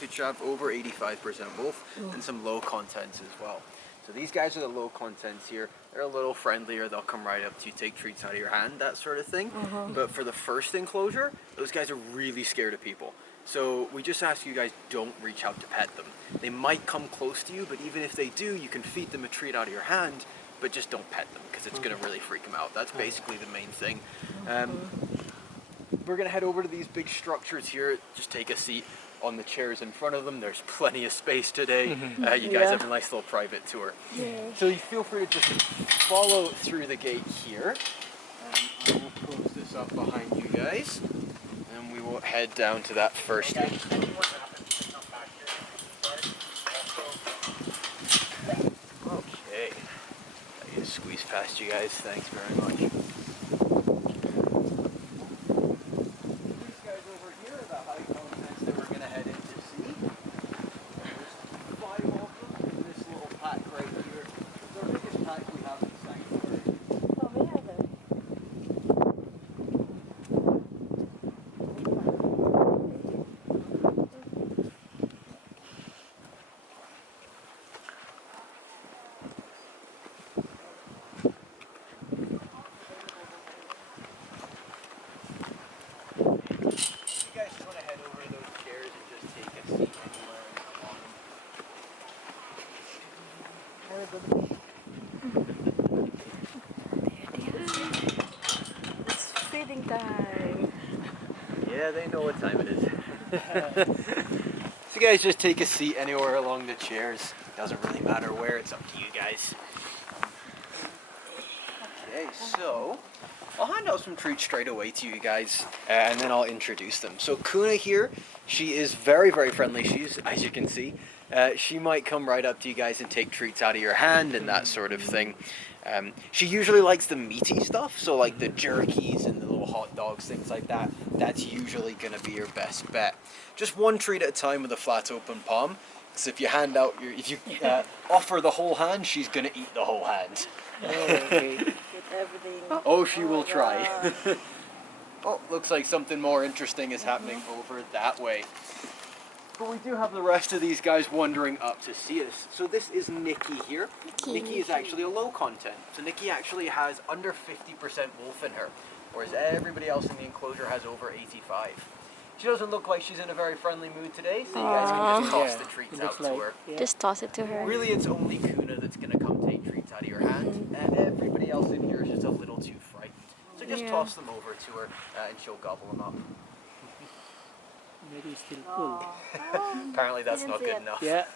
which have over 85% wolf and some low contents as well. So these guys are the low contents here. They're a little friendlier. They'll come right up to you, take treats out of your hand, that sort of thing. But for the first enclosure, those guys are really scared of people. So we just ask you guys, don't reach out to pet them. They might come close to you, but even if they do, you can feed them a treat out of your hand, but just don't pet them because it's going to really freak them out. That's basically the main thing. We're going to head over to these big structures here. Just take a seat on the chairs in front of them. There's plenty of space today. You guys have a nice little private tour. So you feel free to just follow through the gate here. I will close this up behind you guys. And we will head down to that first gate. Okay. I just squeeze past you guys. Thanks very much. It's feeding time. Yeah, they know what time it is. So you guys just take a seat anywhere along the chairs. Doesn't really matter where, it's up to you guys. Okay, so I'll hand out some treats straight away to you guys, and then I'll introduce them. So Kuna here, she is very, very friendly. She's, as you can see, she might come right up to you guys and take treats out of your hand and that sort of thing. She usually likes the meaty stuff, so like the jerkies and the little hot dogs, things like that. That's usually going to be your best bet. Just one treat at a time with a flat open palm. Because if you hand out your, if you offer the whole hand, she's going to eat the whole hand. Oh, she will try. Oh, looks like something more interesting is happening over that way. But we do have the rest of these guys wandering up to see us. So this is Nikki here. Nikki is actually a low content. So Nikki actually has under 50% wolf in her, whereas everybody else in the enclosure has over 85. She doesn't look like she's in a very friendly mood today, so you guys can just toss the treats out to her. Just toss it to her. Really, it's only Kuna that's going to come take treats out of your hand, and everybody else in here is just a little too frightened. So just toss them over to her, and she'll gobble them up. Maybe it's still full. Apparently that's not good enough. Yeah.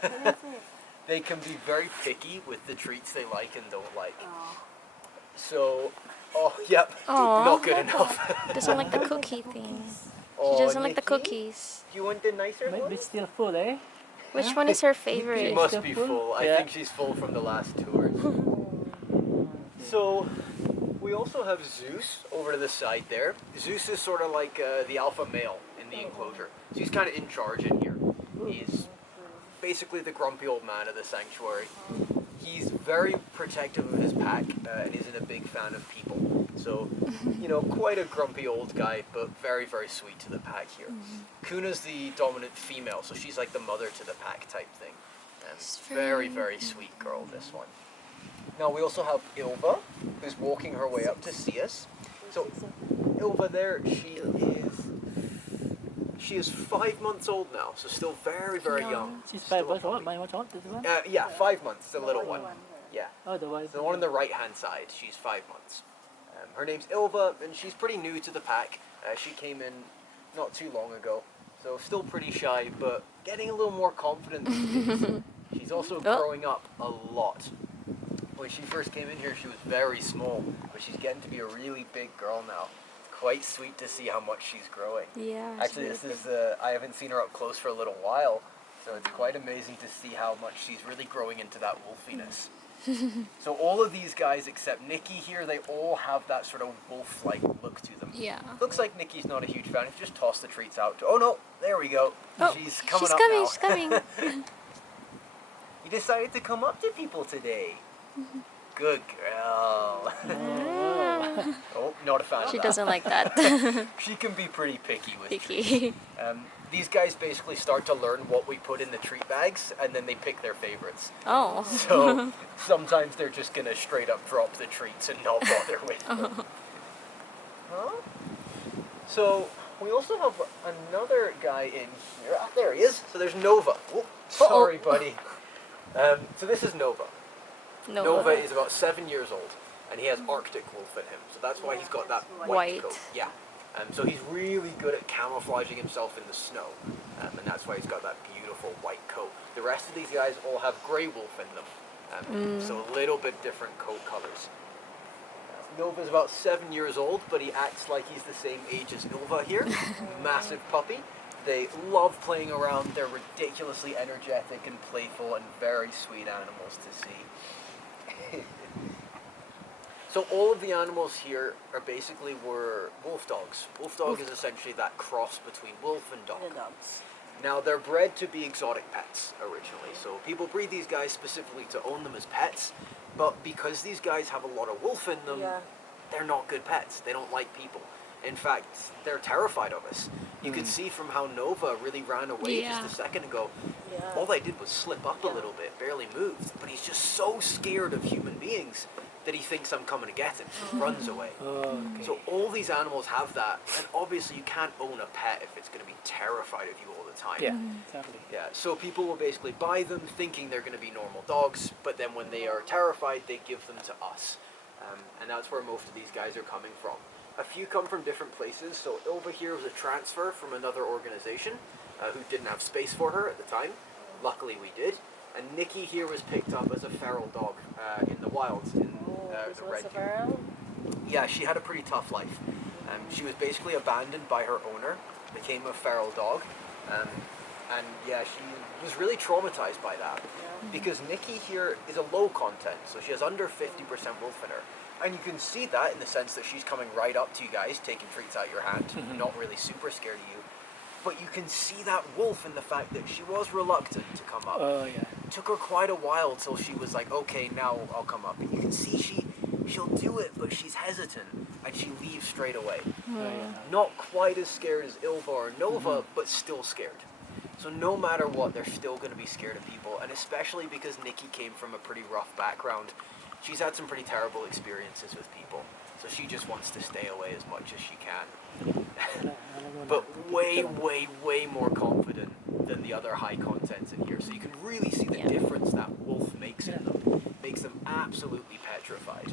They can be very picky with the treats they like and don't like. So, not good enough. Doesn't like the cookie thing. Oh, She doesn't like the cookies. Do you want the nicer one? Maybe it's still full, eh? Which one is her She favorite? must be full. I think she's full from the last tours. So, we also have Zeus over to the side there. Zeus is sort of like the alpha male in the enclosure. So he's kind of in charge in here. He's basically the grumpy old man of the sanctuary. He's very protective of his pack and isn't a big fan of people. So, you know, quite a grumpy old guy, but very, very sweet to the pack here. Kuna's the dominant female, so she's like the mother to the pack type thing. And very, very sweet girl, this one. Now we also have Ilva, who's walking her way up to see us. So Ilva there, she is 5 months old now, so still very, very young. She's 5 months old, this one? Yeah, 5 months, the little one. Yeah. Otherwise, the one on the right-hand side, she's 5 months. Her name's Ilva, and she's pretty new to the pack. She came in not too long ago, so still pretty shy, but getting a little more confident these days. She's also growing up a lot. When she first came in here, she was very small, but she's getting to be a really big girl now. Quite sweet to see how much she's growing. Yeah. Actually, this is I haven't seen her up close for a little while, so it's quite amazing to see how much she's really growing into that wolfiness. So all of these guys except Nikki here, they all have that sort of wolf-like look to them. Yeah. Looks like Nikki's not a huge fan. If you just toss the treats out to, oh no, there we go. Oh, she's coming she's up coming, now. she's coming. You decided to come up to people today. Good girl. Oh, not a fan She of that. doesn't like that. She can be pretty picky with treats. Picky. These guys basically start to learn what we put in the treat bags, and then they pick their favorites. Oh. So sometimes they're just gonna straight up drop the treats and not bother with them. Huh? So we also have another guy in here. Ah, there he is. So there's Nova. Oh, sorry, buddy. So this is Nova. No. Nova is about 7 years old, and he has Arctic wolf in him. So that's why he's got that white White. coat. Yeah. So he's really good at camouflaging himself in the snow, and that's why he's got that beautiful white coat. The rest of these guys all have grey wolf in them, so a little bit different coat colours. Nova's about 7 years old, but he acts like he's the same age as Ilva here. Massive puppy. They love playing around. They're ridiculously energetic and playful and very sweet animals to see. So all of the animals here are basically were wolf dogs. Wolf dog is essentially that cross between wolf and dog. Now they're bred to be exotic pets originally. So people breed these guys specifically to own them as pets, but because these guys have a lot of wolf in them, they're not good pets. They don't like people. In fact, they're terrified of us. You can see from how Nova really ran away just a second ago. All they did was slip up a little bit, barely moved, but he's just so scared of human beings that he thinks I'm coming to get him, so he runs away. So all these animals have that, and obviously you can't own a pet if it's going to be terrified of you all the time. Yeah, exactly. Yeah, so people will basically buy them thinking they're going to be normal dogs, but then when they are terrified, they give them to us. And that's where most of these guys are coming from. A few come from different places, so over here was a transfer from another organization who didn't have space for her at the time. Luckily we did. And Nikki here was picked up as a feral dog in the wilds in the Red Deer. Yeah, she had a pretty tough life. She was basically abandoned by her owner, became a feral dog, and yeah, she was really traumatized by that. Because Nikki here is a low content, so she has under 50% wolf in her. And you can see that in the sense that she's coming right up to you guys, taking treats out of your hand, not really super scared of you. But you can see that wolf in the fact that she was reluctant to come up. Oh, yeah. It took her quite a while till she was like, okay, now I'll come up. And you can see she'll do it, but she's hesitant, and she leaves straight away. Not quite as scared as Ilva or Nova, but still scared. So no matter what, they're still going to be scared of people, and especially because Nikki came from a pretty rough background. She's had some pretty terrible experiences with people, so she just wants to stay away as much as she can. But way, way, way more confident than the other high contents in here. So you can really see the difference that wolf makes in them. Makes them absolutely petrified.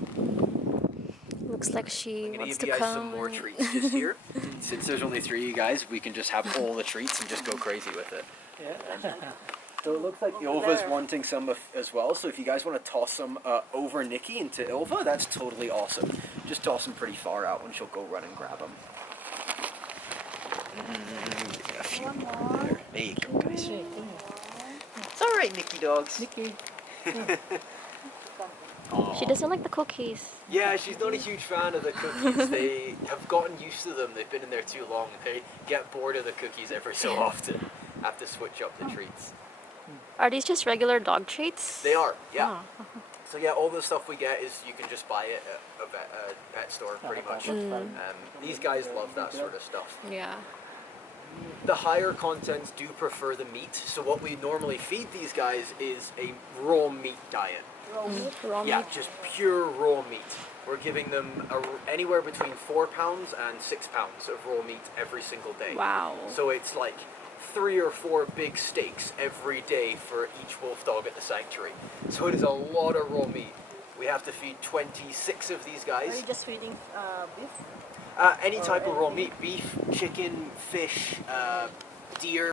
Looks like she I'm gonna wants give to you guys come. some more treats just here. Since there's only 3 of you guys, we can just have all the treats and just go crazy with it. Yeah. So it looks like Ilva's wanting some as well, so if you guys want to toss some over Nikki into Ilva, that's totally awesome. Just toss them pretty far out and she'll go run and grab them. A few more. There you go, guys. It's alright, Nikki dogs. Nikki. She doesn't like the cookies. Yeah, she's not a huge fan of the cookies. They have gotten used to them. They've been in there too long. They get bored of the cookies every so often. Have to switch up the treats. Are these just regular dog treats? They are, yeah. So yeah, all the stuff we get is you can just buy it at a pet store, pretty much. These guys love that sort of stuff. Yeah. The higher contents do prefer the meat, so what we normally feed these guys is a raw meat diet. Raw Yeah, meat. just pure raw meat. We're giving them anywhere between 4 pounds and 6 pounds of raw meat every single day. Wow. So it's like 3 or 4 big steaks every day for each wolf dog at the sanctuary. So it is a lot of raw meat. We have to feed 26 of these guys. Are you just feeding beef? Any type of raw meat. Beef, chicken, fish, deer.